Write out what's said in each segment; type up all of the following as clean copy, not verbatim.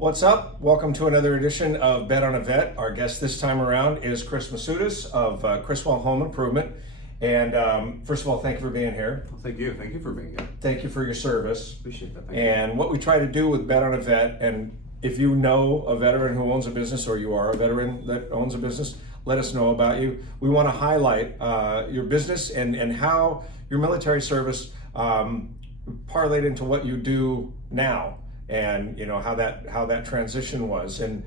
What's up? Welcome to another edition of Bet on a Vet. Our guest this time around is Chris Mesunas of Chriswell Home Improvement. And first of all, thank you for being here. Well, thank you. Thank you for being here. Thank you for your service. Appreciate that. Thank you. And what we try to do with Bet on a Vet, and if you know a veteran who owns a business or you are a veteran that owns a business, let us know about you. We want to highlight your business and how your military service parlayed into what you do now, and you know how that transition was. And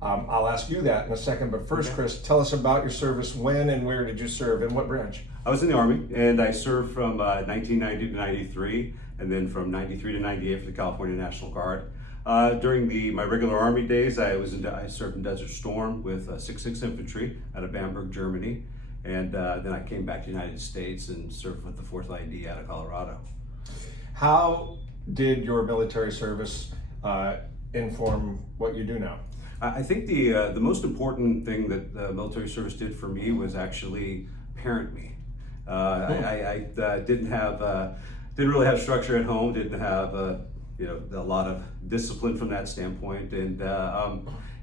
I'll ask you that in a second, but first, Chris, tell us about your service. When and where did you serve, and what branch? I was in the Army, and I served from 1990 to 93, and then from 93 to 98 for the California National Guard. During my regular Army days, I served in Desert Storm with 6th Infantry out of Bamberg, Germany, and then I came back to the United States and served with the 4th ID out of Colorado. How did your military service inform what you do now? I think the most important thing that the military service did for me was actually parent me. I didn't really have structure at home. Didn't have a lot of discipline from that standpoint, and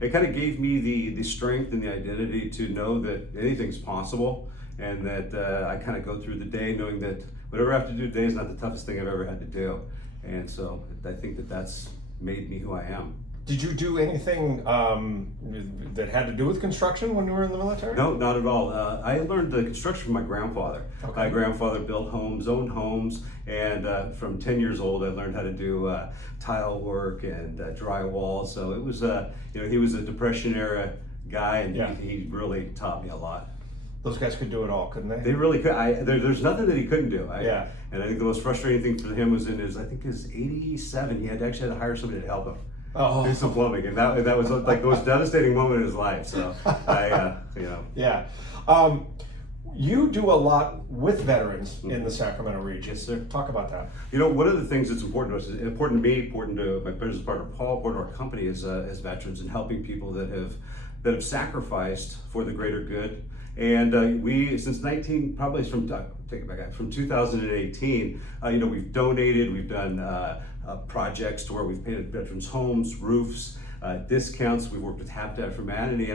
it kind of gave me the strength and the identity to know that anything's possible, and that I kind of go through the day knowing that whatever I have to do today is not the toughest thing I've ever had to do, and so I think that that's made me who I am. Did you do anything that had to do with construction when you were in the military? No, not at all. I learned the construction from my grandfather. Okay. My grandfather built homes, owned homes, and from 10 years old, I learned how to do tile work and drywall. So it was, he was a Depression era guy, and he really taught me a lot. Those guys could do it all, couldn't they? They really could. There's nothing that he couldn't do. And I think the most frustrating thing for him was in his 87, he actually had to hire somebody to help him. Oh, do some plumbing, and that was like the most devastating moment in his life. So Yeah. You do a lot with veterans in the Sacramento region. Yes, sir. Talk about that. One of the things that's important to us, important to me, important to my business partner Paul, important to our company is as veterans, and helping people that have sacrificed for the greater good. And we, since 2018, we've donated, we've done projects to where we've painted veterans' homes, roofs, discounts. We've worked with Habitat for Humanity,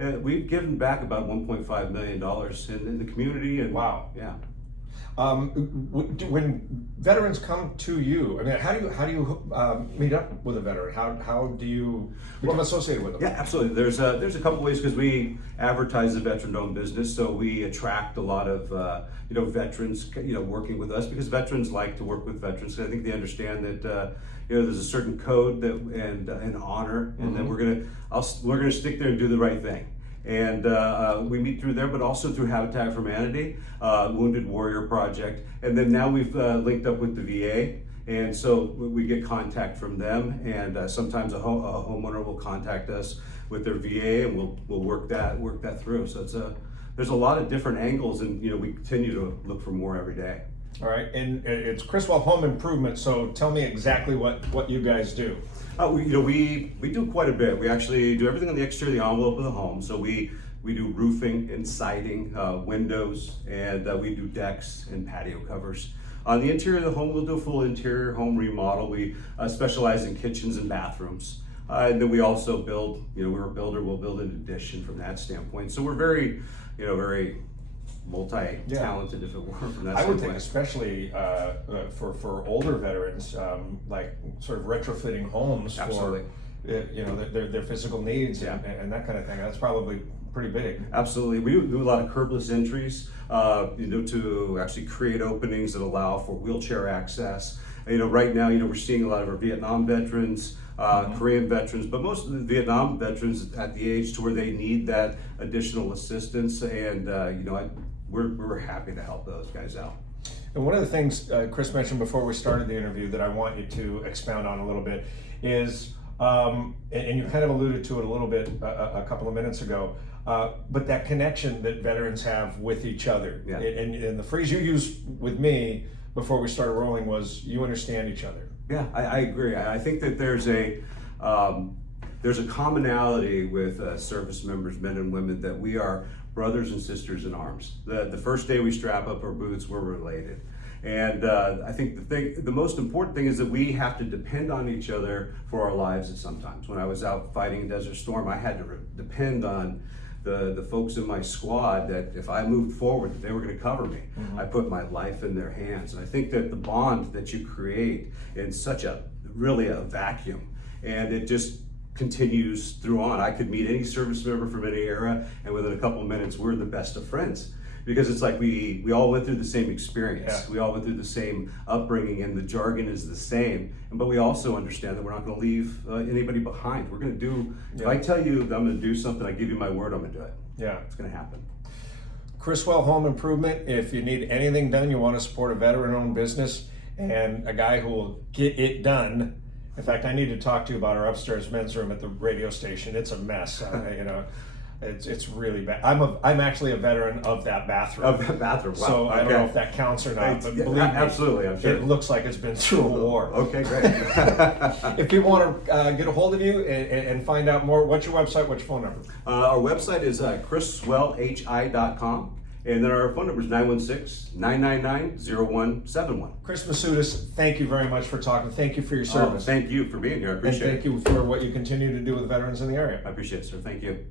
and we've given back about $1.5 million in the community. And wow, yeah. When veterans come to you, I mean, how do you meet up with a veteran? How do you become associated with them? Yeah, absolutely. There's a couple ways, because we advertise a veteran-owned business, so we attract a lot of veterans working with us, because veterans like to work with veterans. I think they understand that there's a certain code and honor, and that we're gonna stick there and do the right thing. And we meet through there, but also through Habitat for Humanity, Wounded Warrior Project, and then now we've linked up with the VA, and so we get contact from them, and sometimes a homeowner will contact us with their VA, and we'll work that through. So there's a lot of different angles, and we continue to look for more every day. All right, and it's Chriswell Home Improvement. So tell me exactly what you guys do. We do quite a bit. We actually do everything on the exterior, the envelope of the home. So we do roofing and siding, windows, and we do decks and patio covers. On the interior of the home, we'll do a full interior home remodel. We specialize in kitchens and bathrooms. And then we also build, we're a builder, we'll build an addition from that standpoint. So we're very, very multi-talented, if it were, from that standpoint. I would think, especially for older veterans, like sort of retrofitting homes. Absolutely. For their physical needs and that kind of thing. That's probably pretty big. Absolutely. We do a lot of curbless entries, to actually create openings that allow for wheelchair access. Right now, we're seeing a lot of our Vietnam veterans, Korean veterans, but most of the Vietnam veterans at the age to where they need that additional assistance, and we're happy to help those guys out. And one of the things Chris mentioned before we started the interview that I want you to expound on a little bit is, and you kind of alluded to it a little bit a couple of minutes ago, but that connection that veterans have with each other. Yeah. And the phrase you used with me before we started rolling was, you understand each other. Yeah, I agree. I think that there's a commonality with service members, men and women, that we are brothers and sisters in arms. The first day we strap up our boots, we're related. And I think the most important thing is that we have to depend on each other for our lives at sometimes. When I was out fighting Desert Storm, I had to depend on the folks in my squad that if I moved forward, that they were going to cover me. I put my life in their hands. And I think that the bond that you create in such really a vacuum, and it just continues through on. I could meet any service member from any era, and within a couple of minutes, we're the best of friends. Because it's like we all went through the same experience. Yeah. We all went through the same upbringing, and the jargon is the same. But we also understand that we're not going to leave anybody behind. We're going to do, if I tell you that I'm going to do something, I give you my word, I'm going to do it. Yeah. It's going to happen. Chriswell Home Improvement, if you need anything done, you want to support a veteran-owned business and a guy who will get it done. In fact, I need to talk to you about our upstairs men's room at the radio station. It's a mess. It's really bad. I'm actually a veteran of that bathroom. Of the bathroom, wow. So I don't know if that counts or not, but believe me, absolutely, I'm sure. it looks like it's been through a war. Okay, great. If people want to get a hold of you and find out more, what's your website, what's your phone number? Our website is chriswellhi.com, and then our phone number is 916-999-0171. Chris Mesunas, thank you very much for talking. Thank you for your service. Thank you for being here. I And appreciate thank you for what you continue to do with veterans in the area. I appreciate it, sir. Thank you.